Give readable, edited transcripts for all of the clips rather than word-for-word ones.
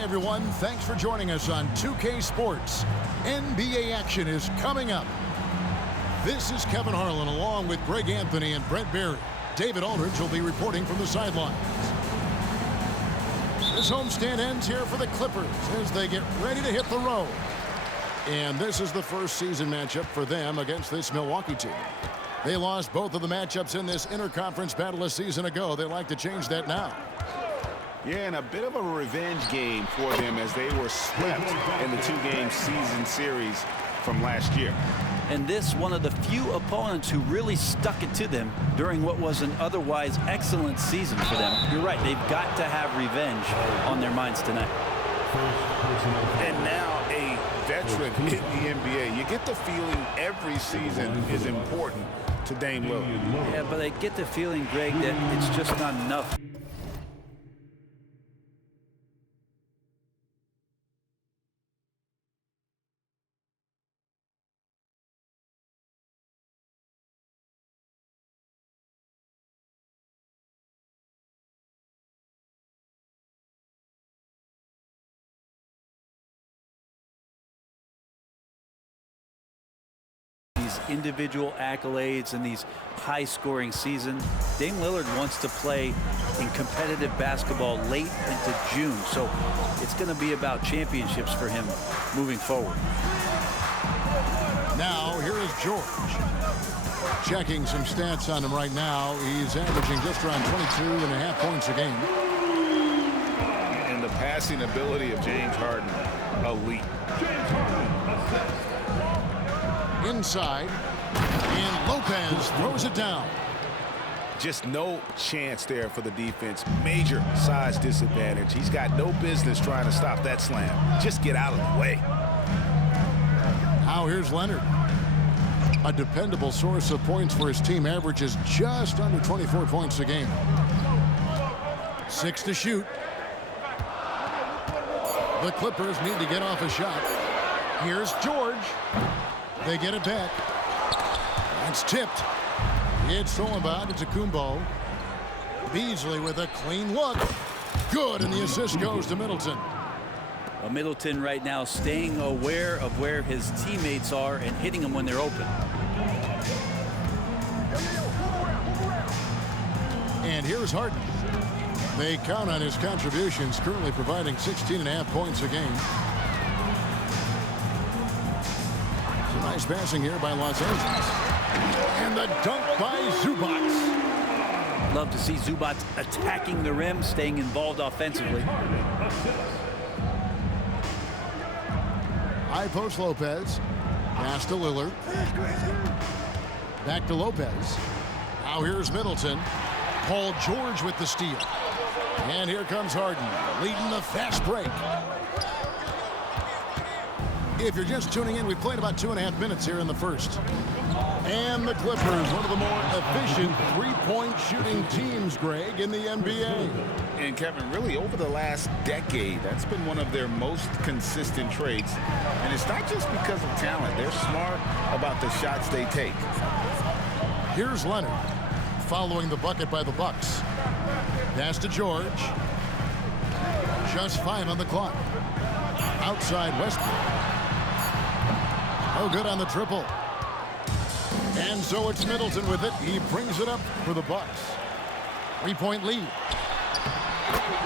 Hi, everyone. Thanks for joining us on 2K Sports. NBA action is coming up. This is Kevin Harlan along with Greg Anthony and Brent Barry. David Aldridge will be reporting from the sidelines. This homestand ends here for the Clippers as they get ready to hit the road. And this is the first season matchup for them against this Milwaukee team. They lost both of the matchups in this interconference battle a season ago. They like to change that now. Yeah, and a bit of a revenge game for them as they were swept in the two-game season series from last year. And this one of the few opponents who really stuck it to them during what was an otherwise excellent season for them. You're right, they've got to have revenge on their minds tonight. And now a veteran in the NBA. You get the feeling every season is important to Dame Lillard. Yeah, but I get the feeling, Greg, that it's just not enough. Individual accolades in these high-scoring seasons. Dame Lillard wants to play in competitive basketball late into June, so it's going to be about championships for him moving forward. Now, here is George. Checking some stats on him right now. He's averaging just around 22.5 points a game. And the passing ability of James Harden, elite. Inside, and Lopez throws it down. Just no chance there for the defense. Major size disadvantage. He's got no business trying to stop that slam. Just get out of the way. Now here's Leonard. A dependable source of points for his team, averages just under 24 points a game. 6 to shoot. The Clippers need to get off a shot. Here's George. They get it back. It's tipped. It's stolen by Antetokounmpo. Beasley with a clean look. Good, and the assist goes to Middleton. Well, Middleton right now staying aware of where his teammates are and hitting them when they're open. And here's Harden. They count on his contributions, currently providing 16.5 points a game. Nice passing here by Los Angeles. And the dunk by Zubac. Love to see Zubac attacking the rim, staying involved offensively. High post Lopez. Pass to Lillard. Back to Lopez. Now here's Middleton. Paul George with the steal. And here comes Harden, leading the fast break. If you're just tuning in, we've played about 2.5 minutes here in the first. And the Clippers, one of the more efficient three-point shooting teams, Greg, in the NBA. And Kevin, really over the last decade, that's been one of their most consistent traits. And it's not just because of talent. They're smart about the shots they take. Here's Leonard, following the bucket by the Bucks. Pass to George. Just 5 on the clock. Outside Westbrook. Oh, good on the triple. And so it's Middleton with it. He brings it up for the Bucks. 3-point lead.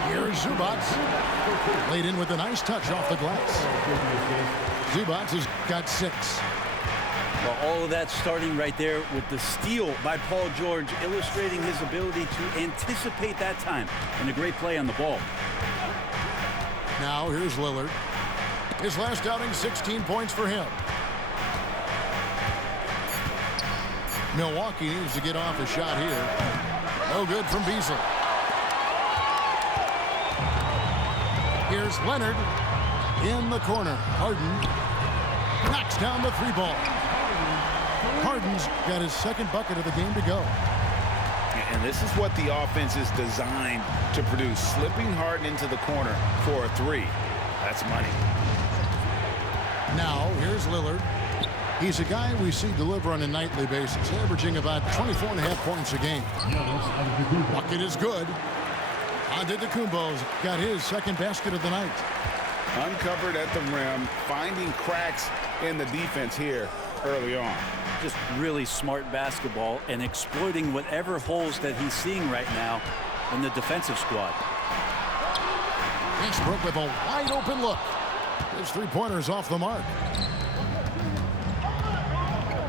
Here's Zubac. Laid in with a nice touch off the glass. Zubac has got 6. Well, all of that starting right there with the steal by Paul George, illustrating his ability to anticipate that time. And a great play on the ball. Now here's Lillard. His last outing, 16 points for him. Milwaukee needs to get off a shot here. No good from Beasley. Here's Leonard in the corner. Harden knocks down the 3-ball. Harden's got his second bucket of the game to go. And this is what the offense is designed to produce. Slipping Harden into the corner for a 3. That's money. Now here's Lillard. He's a guy we see deliver on a nightly basis, averaging about 24.5 points a game. Bucket is good. Antetokounmpo's got his second basket of the night. Uncovered at the rim, finding cracks in the defense here early on. Just really smart basketball and exploiting whatever holes that he's seeing right now in the defensive squad. Westbrook with a wide open look. His three-pointers off the mark.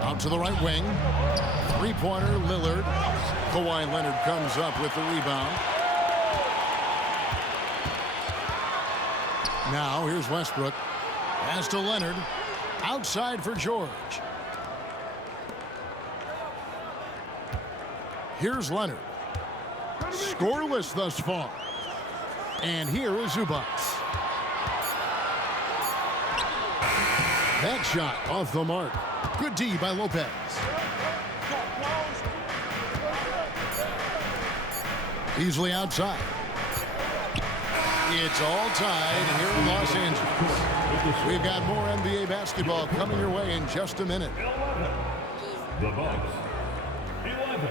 Out to the right wing. Three-pointer, Lillard. Kawhi Leonard comes up with the rebound. Now here's Westbrook. Pass to Leonard. Outside for George. Here's Leonard. Scoreless thus far. And here is Zubac. That shot off the mark. Good D by Lopez. Easily outside. It's all tied here in Los Angeles. We've got more NBA basketball coming your way in just a minute. The Bucks, 11.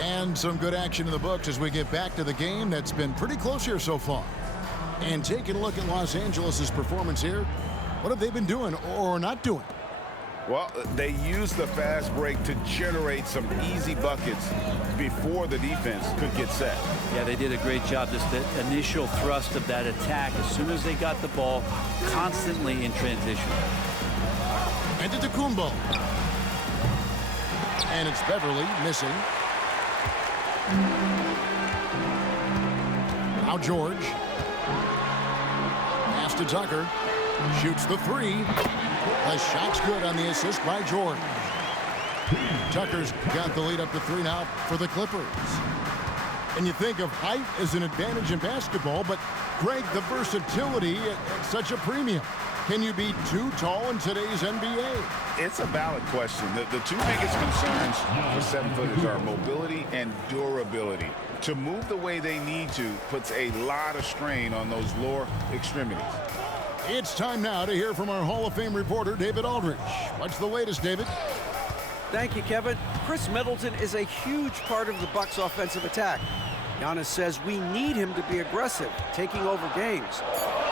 And some good action in the books as we get back to the game that's been pretty close here so far. And taking a look at Los Angeles' performance here, what have they been doing or not doing? Well, they used the fast break to generate some easy buckets before the defense could get set. Yeah, they did a great job. Just the initial thrust of that attack as soon as they got the ball, constantly in transition. Antetokounmpo. And it's Beverly missing. Now George. Pass to Tucker. Shoots the three. The shot's good on the assist by George. Tucker's got the lead up to 3 now for the Clippers. And you think of height as an advantage in basketball, but Greg, the versatility at such a premium. Can you be too tall in today's NBA? It's a valid question. The two biggest concerns for 7-footers are mobility and durability. To move the way they need to puts a lot of strain on those lower extremities. It's time now to hear from our Hall of Fame reporter, David Aldridge. What's the latest, David? Thank you, Kevin. Chris Middleton is a huge part of the Bucks' offensive attack. Giannis says we need him to be aggressive, taking over games.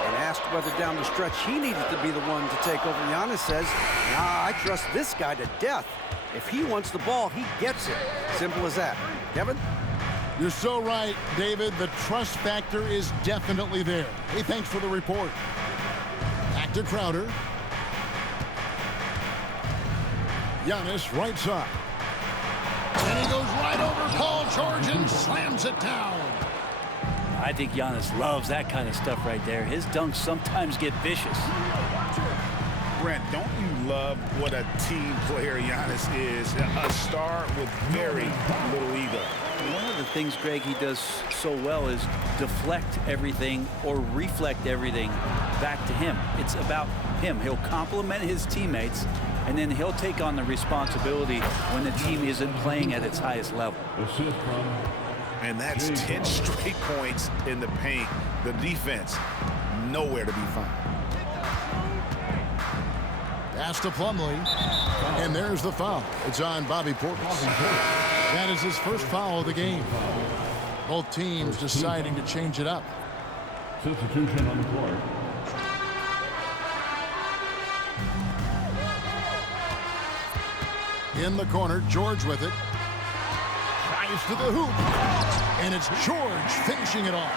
And asked whether down the stretch he needed to be the one to take over, Giannis says, nah, I trust this guy to death. If he wants the ball, he gets it. Simple as that. Kevin? You're so right, David. The trust factor is definitely there. Hey, thanks for the report. Back to Crowder. Giannis, right side. And he goes right over Paul George and slams it down. I think Giannis loves that kind of stuff right there. His dunks sometimes get vicious. Brent, don't you love what a team player Giannis is? A star with very little ego. One of the things, Greg, he does so well is deflect everything or reflect everything back to him. It's about him. He'll compliment his teammates, and then he'll take on the responsibility when the team isn't playing at its highest level. And that's 10 straight points in the paint. The defense, nowhere to be found. Pass to Plumlee. And there's the foul. It's on Bobby Portis. That is his first foul of the game. Both teams deciding to change it up. Substitution on the court. In the corner, George with it. Drives to the hoop. And it's George finishing it off.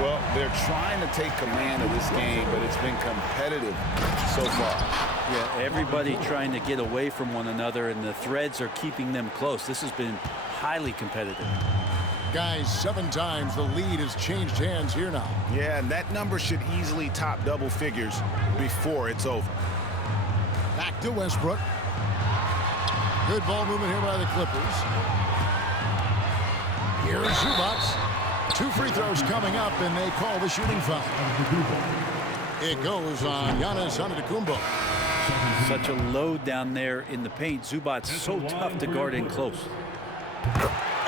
Well, they're trying to take command of this game, but it's been competitive so far. Yeah, everybody trying to get away from one another, and the threads are keeping them close. This has been highly competitive. Guys, 7 times the lead has changed hands here now. Yeah, and that number should easily top double figures before it's over. Back to Westbrook. Good ball movement here by the Clippers. Here's Zubac. 2 free throws coming up, and they call the shooting foul. It goes on Giannis Antetokounmpo. Such a load down there in the paint. Zubac's so tough to guard in close.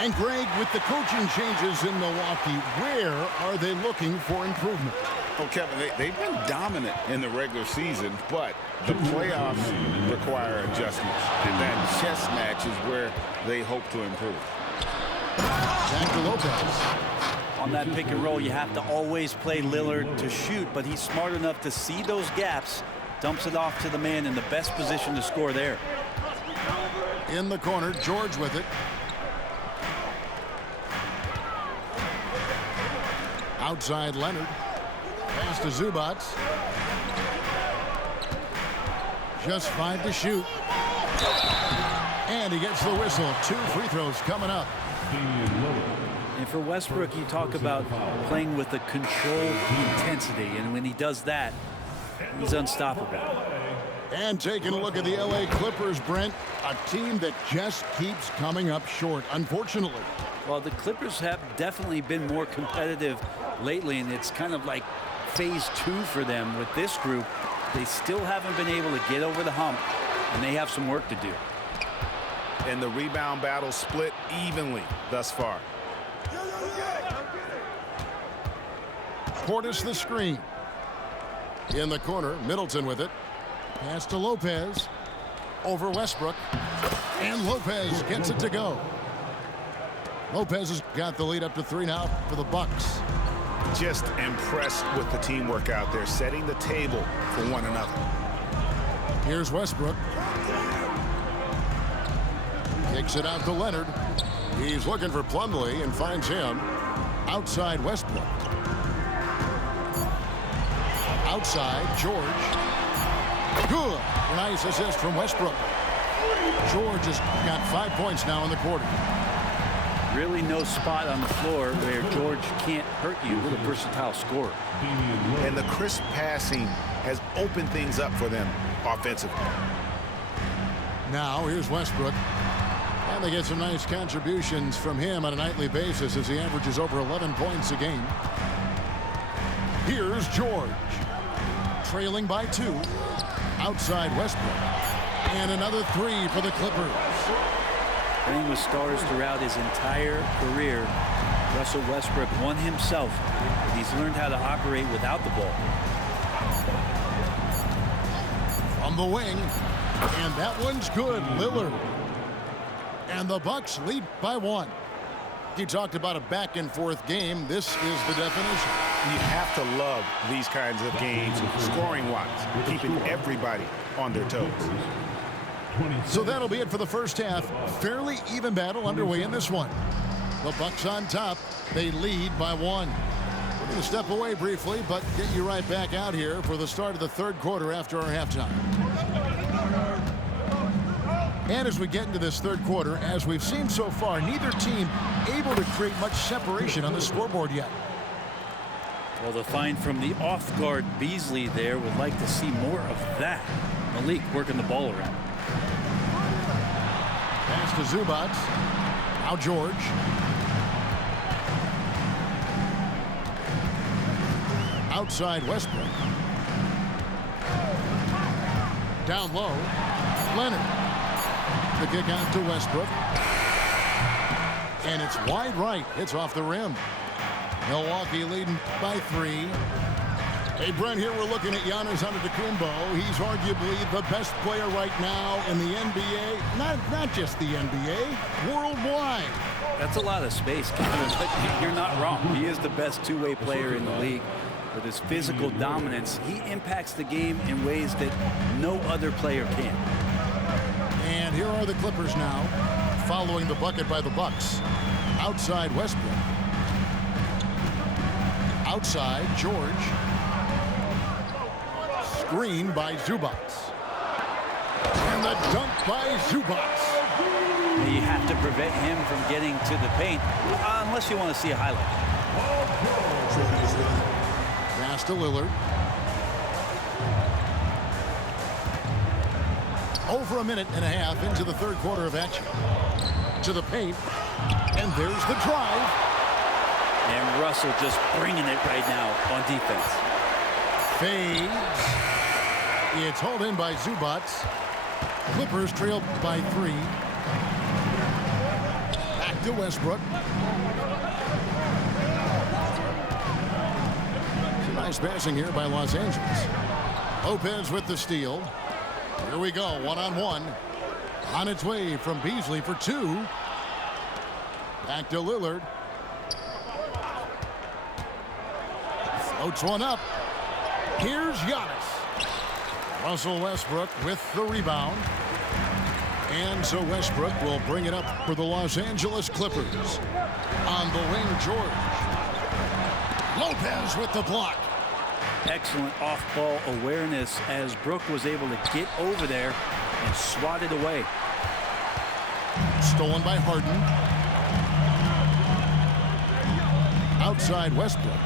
And Greg, with the coaching changes in Milwaukee, where are they looking for improvement? Well, Kevin, they've been dominant in the regular season, but the playoffs require adjustments. And that chess match is where they hope to improve. Back to Lopez. On that pick and roll, you have to always play Lillard to shoot, but he's smart enough to see those gaps, dumps it off to the man in the best position to score there. In the corner, George with it. Outside Leonard. Pass to Zubac. Just 5 to shoot. And he gets the whistle. 2 free throws coming up. And for Westbrook, you talk about playing with a controlled intensity, and when he does that, he's unstoppable. And taking a look at the LA Clippers, Brent, a team that just keeps coming up short, unfortunately. Well, the Clippers have definitely been more competitive lately, and it's kind of like phase 2 for them with this group. They still haven't been able to get over the hump, and they have some work to do. And the rebound battle split evenly thus far. Portis the screen. In the corner, Middleton with it. Pass to Lopez. Over Westbrook. And Lopez gets it to go. Lopez has got the lead up to 3 now for the Bucks. Just impressed with the teamwork out there, setting the table for one another. Here's Westbrook. Kicks it out to Leonard. He's looking for Plumlee and finds him. Outside Westbrook. Outside George. Good. Nice assist from Westbrook. George has got 5 points now in the quarter. Really no spot on the floor where George can't hurt you with a versatile scorer. And the crisp passing has opened things up for them offensively. Now here's Westbrook. And they get some nice contributions from him on a nightly basis as he averages over 11 points a game. Here's George. Trailing by 2. Outside Westbrook. And another 3 for the Clippers. Playing with stars throughout his entire career, Russell Westbrook won himself, but he's learned how to operate without the ball. From the wing. And that one's good. Lillard. And the Bucks lead by 1. You talked about a back-and-forth game. This is the definition. You have to love these kinds of games, scoring-wise, keeping everybody on their toes. So that'll be it for the first half. Fairly even battle underway in this one. The Bucks on top. They lead by 1. We're going to step away briefly, but get you right back out here for the start of the third quarter after our halftime. And as we get into this third quarter, as we've seen so far, neither team able to create much separation on the scoreboard yet. Well, the find from the off-guard Beasley there would like to see more of that. Malik working the ball around. Pass to Zubac. Now George. Outside Westbrook. Down low. Leonard. The kick out to Westbrook. And it's wide right. It's off the rim. Milwaukee leading by 3. Hey, Brent, here we're looking at Giannis Antetokounmpo. He's arguably the best player right now in the NBA. Not just the NBA, worldwide. That's a lot of space, Kevin, but you're not wrong. He is the best two-way player in the league. With his physical dominance, he impacts the game in ways that no other player can. And here are the Clippers now, following the bucket by the Bucks. Outside Westbrook. Outside George. Screen by Zubac. And the dunk by Zubac. You have to prevent him from getting to the paint, unless you want to see a highlight. Pass to Lillard. Over a minute and a half into the third quarter of action. To the paint. And there's the drive. And Russell just bringing it right now on defense. Fades. It's hauled in by Zubac. Clippers trail by 3. Back to Westbrook. Some nice passing here by Los Angeles. Lopez with the steal. Here we go, one-on-one. On its way from Beasley for two. Back to Lillard. Floats one up. Here's Giannis. Russell Westbrook with the rebound. And so Westbrook will bring it up for the Los Angeles Clippers. On the wing, George. Lopez with the block. Excellent off-ball awareness as Brook was able to get over there and swat it away. Stolen by Harden. Outside Westbrook.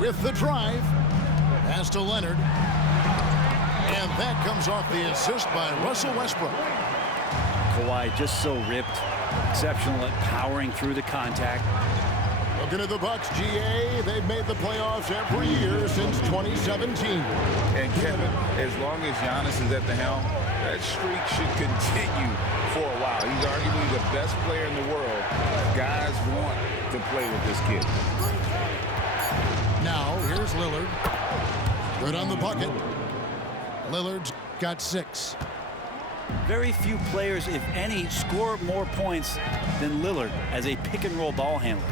With the drive. Pass to Leonard. And that comes off the assist by Russell Westbrook. Kawhi just so ripped. Exceptional at powering through the contact. Looking at the Bucks, GA, they've made the playoffs every year since 2017. And Kevin, as long as Giannis is at the helm, that streak should continue for a while. He's arguably the best player in the world. Guys want to play with this kid. Now, here's Lillard. Good on the bucket. Lillard's got 6. Very few players, if any, score more points than Lillard as a pick-and-roll ball handler.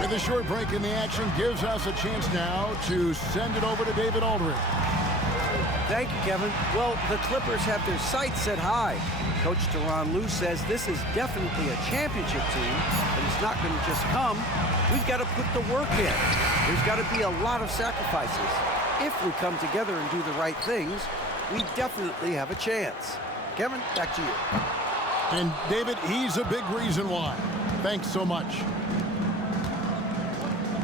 With a short break in the action, gives us a chance now to send it over to David Aldridge. Thank you, Kevin. Well, the Clippers have their sights set high. Coach Tyronn Lue says this is definitely a championship team, but it's not going to just come. We've got to put the work in. There's got to be a lot of sacrifices. If we come together and do the right things, we definitely have a chance. Kevin, back to you. And David, he's a big reason why. Thanks so much.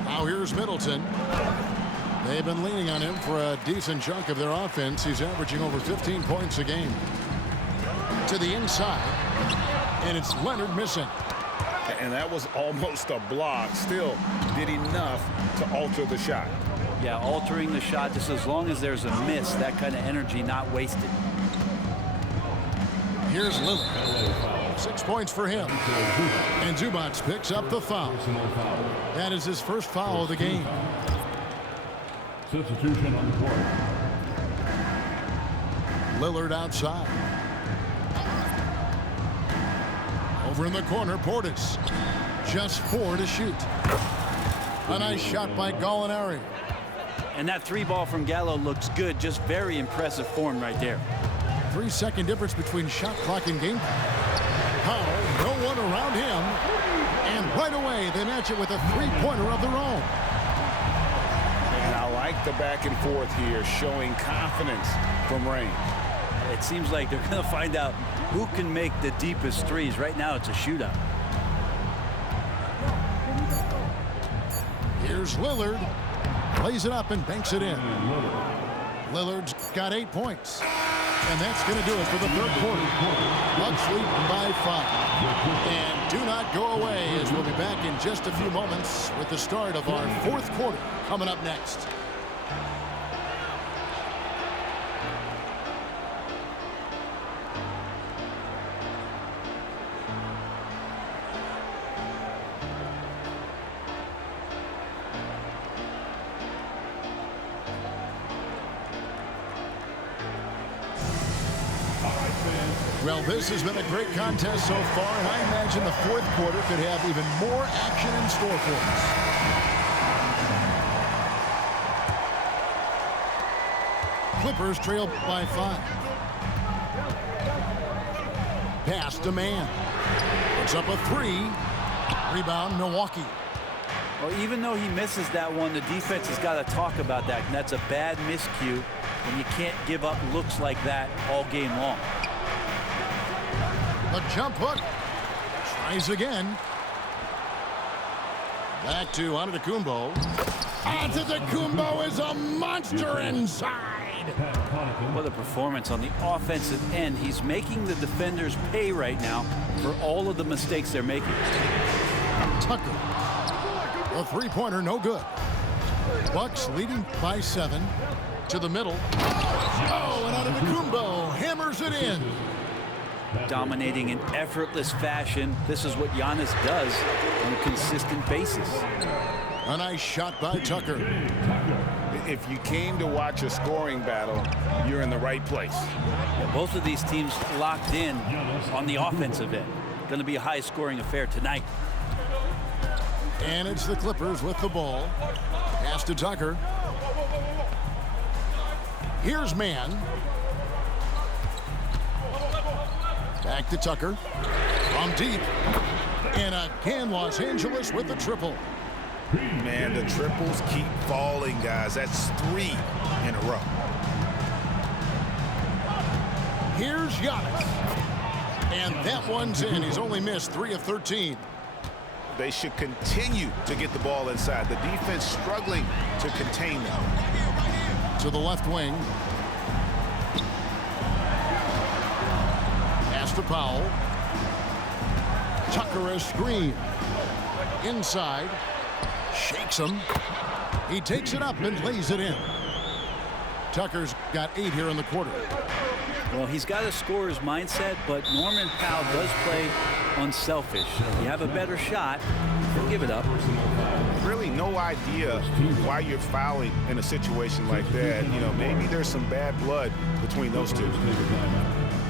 Now here's Middleton. They've been leaning on him for a decent chunk of their offense. He's averaging over 15 points a game. To the inside. And it's Leonard missing. And that was almost a block. Still did enough to alter the shot. Yeah, altering the shot just as long as there's a miss, that kind of energy not wasted. Here's Lillard. 6 points for him. And Zubac picks up the foul. That is his first foul of the game. Substitution on the court. Lillard outside. Over in the corner, Portis. Just 4 to shoot. A nice shot by Gallinari. And that 3-ball from Gallo looks good. Just very impressive form right there. 3-second difference between shot clock and game. Powell, no one around him. And right away, they match it with a 3-pointer of their own. And I like the back and forth here, showing confidence from Rain. It seems like they're going to find out who can make the deepest threes. Right now, it's a shootout. Here's Lillard. Plays it up and banks it in. Lillard's got 8 points. And that's going to do it for the third quarter. Bucks lead by 5. And do not go away, as we'll be back in just a few moments with the start of our fourth quarter coming up next. Well, this has been a great contest so far, and I imagine the fourth quarter could have even more action in store for us. Clippers trail by 5. Pass to Man. Puts up a 3. Rebound, Milwaukee. Well, even though he misses that one, the defense has got to talk about that. And that's a bad miscue, and you can't give up looks like that all game long. The jump hook. Tries again. Back to Antetokounmpo. Antetokounmpo is a monster inside. What a performance on the offensive end. He's making the defenders pay right now for all of the mistakes they're making. Tucker. A 3-pointer, no good. Bucks leading by 7. To the middle. Oh, and Antetokounmpo hammers it in. dominating in effortless fashion. This is what Giannis does on a consistent basis. A nice shot by Tucker. If you came to watch a scoring battle, you're in the right place. Yeah, both of these teams locked in on the offensive end. Going to be a high-scoring affair tonight. And it's the Clippers with the ball. Pass to Tucker. Here's Mann. Back to Tucker. From deep. And again, Los Angeles with the triple. Man, the triples keep falling, guys. That's 3 in a row. Here's Giannis. And that one's in. He's only missed 3 of 13. They should continue to get the ball inside. The defense struggling to contain them. To the left wing. Pass to Powell. Tucker a screen. Inside. Shakes him. He takes it up and lays it in. Tucker's got 8 here in the quarter. Well, he's got a scorer's mindset, but Norman Powell does play unselfish. If you have a better shot, give it up. Really no idea why you're fouling in a situation like that. You know, maybe there's some bad blood between those two.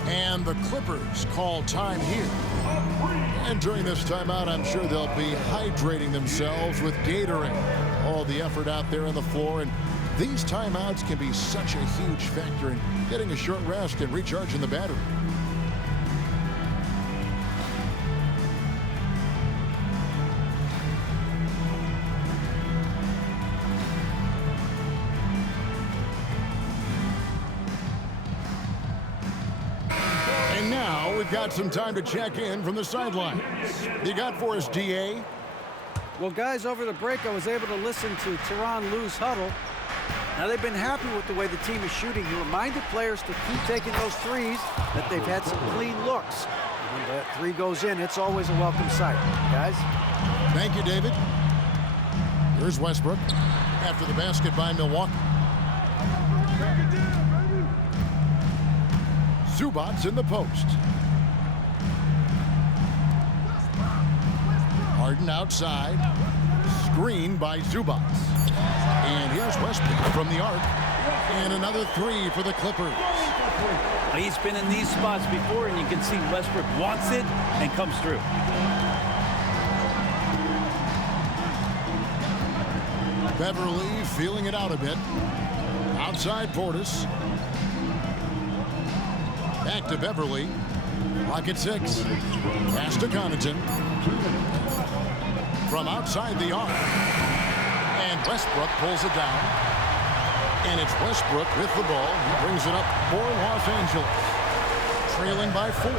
And the Clippers call time here. And during this timeout, I'm sure they'll be hydrating themselves with Gatorade. All the effort out there on the floor. And these timeouts can be such a huge factor in getting a short rest and recharging the battery. And now we've got some time to check in from the sidelines. You got for us, DA? Well, guys, over the break, I was able to listen to Tyronn Lue's huddle. Now, they've been happy with the way the team is shooting. He reminded players to keep taking those threes, that they've had some clean looks. When that 3 goes in, it's always a welcome sight. Guys? Thank you, David. Here's Westbrook after the basket by Milwaukee. Zubac's in the post. Harden outside. Screen by Zubac. And here's Westbrook from the arc. And another 3 for the Clippers. He's been in these spots before, and you can see Westbrook wants it and comes through. Beverly feeling it out a bit. Outside Portis. Back to Beverly. Pocket 6. Pass to Connaughton. From outside the arc. And Westbrook pulls it down. And it's Westbrook with the ball. He brings it up for Los Angeles. Trailing by 4.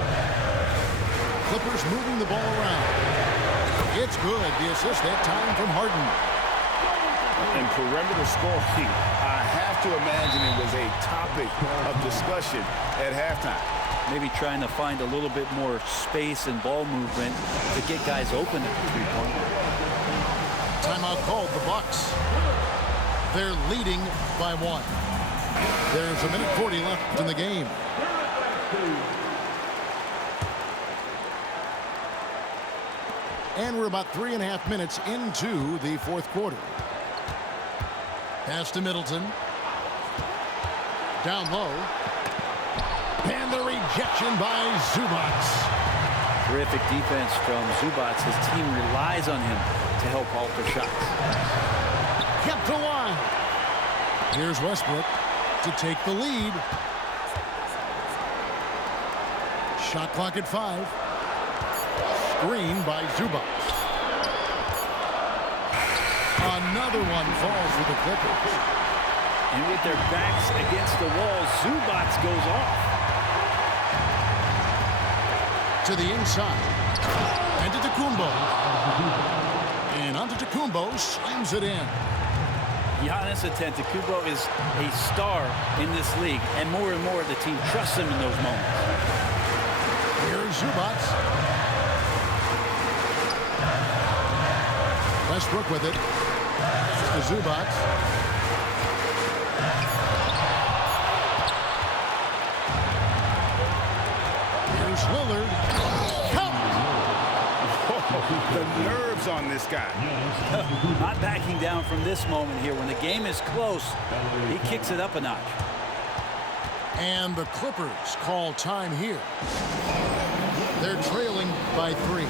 Clippers moving the ball around. It's good. The assist that time from Harden. And perimeter scoring, I have to imagine it was a topic of discussion at halftime. Maybe trying to find a little bit more space and ball movement to get guys open at the three-point line. Timeout called, the Bucks. They're leading by 1. There's 1:40 left in the game. And we're about 3.5 minutes into the fourth quarter. Pass to Middleton. Down low. And the rejection by Zubac. Terrific defense from Zubac. His team relies on him to help alter shots. Kept alive. Here's Westbrook to take the lead. Shot clock at 5. Screen by Zubac. Another one falls for the Clippers. And with their backs against the wall, Zubac goes off. To the inside. Antetokounmpo. And Antetokounmpo slams it in. Giannis Antetokounmpo is a star in this league, and more the team trusts him in those moments. Here's Zubac. Westbrook with it. To Zubac. Here's Lillard. Count. The nerves on this guy. Not backing down from this moment here. When the game is close, he kicks it up a notch. And the Clippers call time here. They're trailing by 3.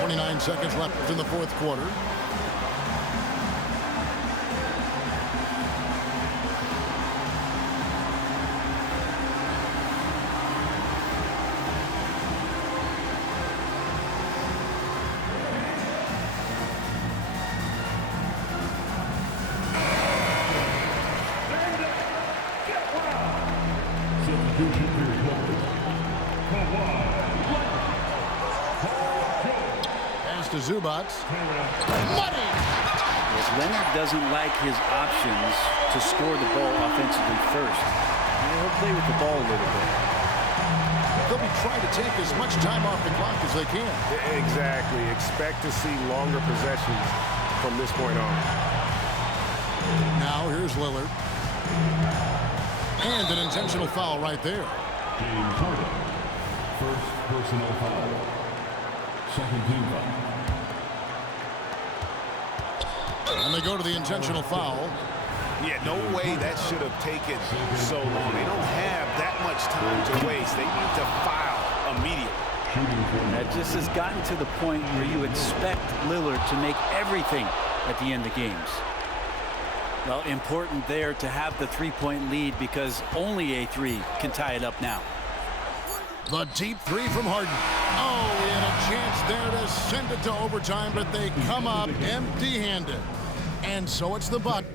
29 seconds left in the fourth quarter. Pass to Zubac. Money! If Leonard doesn't like his options to score the ball offensively first, he'll play with the ball a little bit. They'll be trying to take as much time off the clock as they can. Exactly. Expect to see longer possessions from this point on. Now here's Lillard. And an intentional foul right there. James Harden. First personal foul. Second team foul. And they go to the intentional foul. Yeah, no way that should have taken so long. They don't have that much time to waste. They need to foul immediately. That just has gotten to the point where you expect Lillard to make everything at the end of games. Well, important there to have the three-point lead because only a 3 can tie it up now. The deep 3 from Harden. Oh, he had a chance there to send it to overtime, but they come up empty-handed. And so it's the Bucks